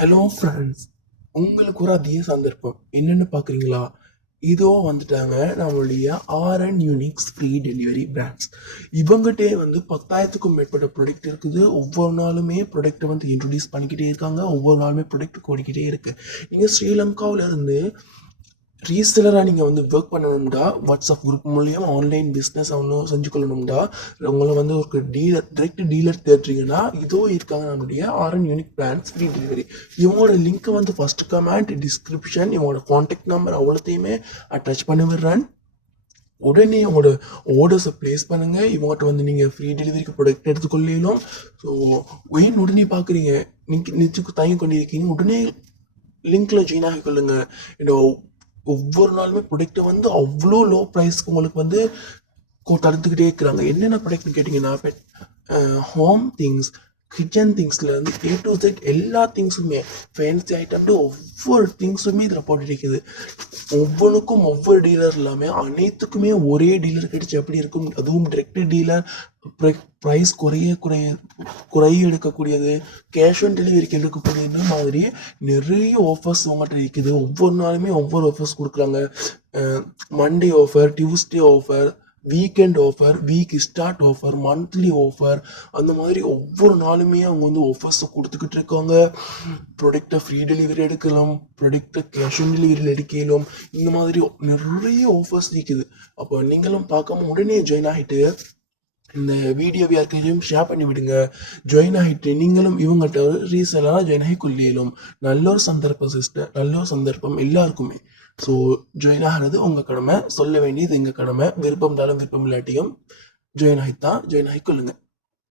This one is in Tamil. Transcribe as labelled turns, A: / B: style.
A: ஹலோ ஃப்ரெண்ட்ஸ் உங்களுக்கு ஒரு அதிக சந்தர்ப்பம். என்னென்னு பார்க்குறீங்களா இதோ வந்துட்டாங்க நம்மளுடைய RN uniques free delivery brands இவங்ககிட்டே வந்து பத்தாயிரத்துக்கும் மேற்பட்ட ப்ராடக்ட் இருக்குது. ஒவ்வொரு நாளுமே ப்ராடக்ட்டை வந்து இன்ட்ரடியூஸ் பண்ணிக்கிட்டே இருக்காங்க. ஒவ்வொரு நாளுமே ப்ராடக்ட் ஓடிக்கிட்டே இருக்குது நீங்கள் ஸ்ரீலங்காவிலேருந்து ரீசெலராக நீங்கள் வந்து ஒர்க் பண்ணணும்டா வாட்ஸ்அப் குரூப் மூலியம் ஆன்லைன் பிஸ்னஸ் அவனும் செஞ்சு கொள்ளணும்டா. உங்களை வந்து ஒரு டீலர் டைரக்ட் டீலர் தேடுறீங்கன்னா இதோ இருக்காங்க நம்மளுடைய RN unique plans free delivery இவங்களோட லிங்க்கை வந்து ஃபஸ்ட் கமெண்ட் டிஸ்கிரிப்ஷன் இவங்களோட காண்டாக்ட் நம்பர் அவ்வளோத்தையுமே அட்டாச் பண்ணி விடுறேன் உடனே உங்களோட ஆர்டர்ஸை ப்ளேஸ் பண்ணுங்கள் இவங்ககிட்ட வந்து நீங்கள் ஃப்ரீ டெலிவரிக்கு ப்ராடக்ட் எடுத்துக்கொள்ளலாம் ஸோ ஏன் உடனே பார்க்குறீங்க நீங்கள் நிச்சயம் தயங்கி கொண்டிருக்கீங்க உடனே லிங்க்ல ஜாயின் ஆகிக்கொள்ளுங்க. என்னோட ஒவ்வொரு நாளுமே ப்ரொடக்ட்டை வந்து அவ்வளோ லோ ப்ரைஸ்க்கு உங்களுக்கு வந்து தடுத்துக்கிட்டே இருக்கிறாங்க. என்னென்ன ப்ராடக்ட்னு கேட்டிங்கன்னா பெட் ஹோம் திங்ஸ் கிச்சன் திங்ஸ்லேருந்து ஏ டு செட் எல்லா திங்ஸுமே ஃபேன்சி ஐட்டம் ஒவ்வொரு திங்ஸுமே இதில் போட்டுருக்குது. ஒவ்வொன்றுக்கும் ஒவ்வொரு டீலர் இல்லாமல் அனைத்துக்குமே ஒரே டீலர் கிடைச்சி எப்படி இருக்கும்? அதுவும் டிரெக்ட் டீலர் ப்ரைஸ் குறைய குறைய குறைய எடுக்கக்கூடியது. கேஷ் ஆன் டெலிவரிக்கு எடுக்கக்கூடியது மாதிரி நிறைய ஆஃபர்ஸ் உங்கள்கிட்ட இருக்குது. ஒவ்வொரு நாளுமே ஒவ்வொரு ஆஃபர்ஸ் கொடுக்குறாங்க. Monday offer Tuesday offer weekend offer week start offer monthly offer அந்த மாதிரி ஒவ்வொரு நாளுமே அவங்க வந்து ஆஃபர்ஸை கொடுத்துக்கிட்டு இருக்காங்க. ப்ராடக்டை ஃப்ரீ டெலிவரி எடுக்கலாம் ப்ராடக்டை கேஷ் ஆன் டெலிவரியில் எடுக்கலாம். இந்த மாதிரி நிறைய ஆஃபர்ஸ் நிற்குது அப்போ நீங்களும் பார்க்காம உடனே ஜாயின் ஆகிட்டு இந்த வீடியோவை யாருக்கையும் ஷேர் பண்ணி விடுங்க. ஜாயின் ஆகிட்டு நீங்களும் இவங்கள்ட்ட ஒரு ரீசனாக ஜாயின் ஆகி கொள்ளியலும். நல்ல ஒரு சந்தர்ப்பம் சிஸ்டர் நல்ல ஒரு சந்தர்ப்பம் எல்லாருக்குமே. ஸோ ஜாயின் ஆகிறது உங்கள் கடமை. சொல்ல வேண்டியது எங்கள் கடமை. விருப்பம் இருந்தாலும் விருப்பம் இல்லாட்டியும் ஜாயின் ஆகித்தான் ஜாயின் ஆகி கொள்ளுங்கள்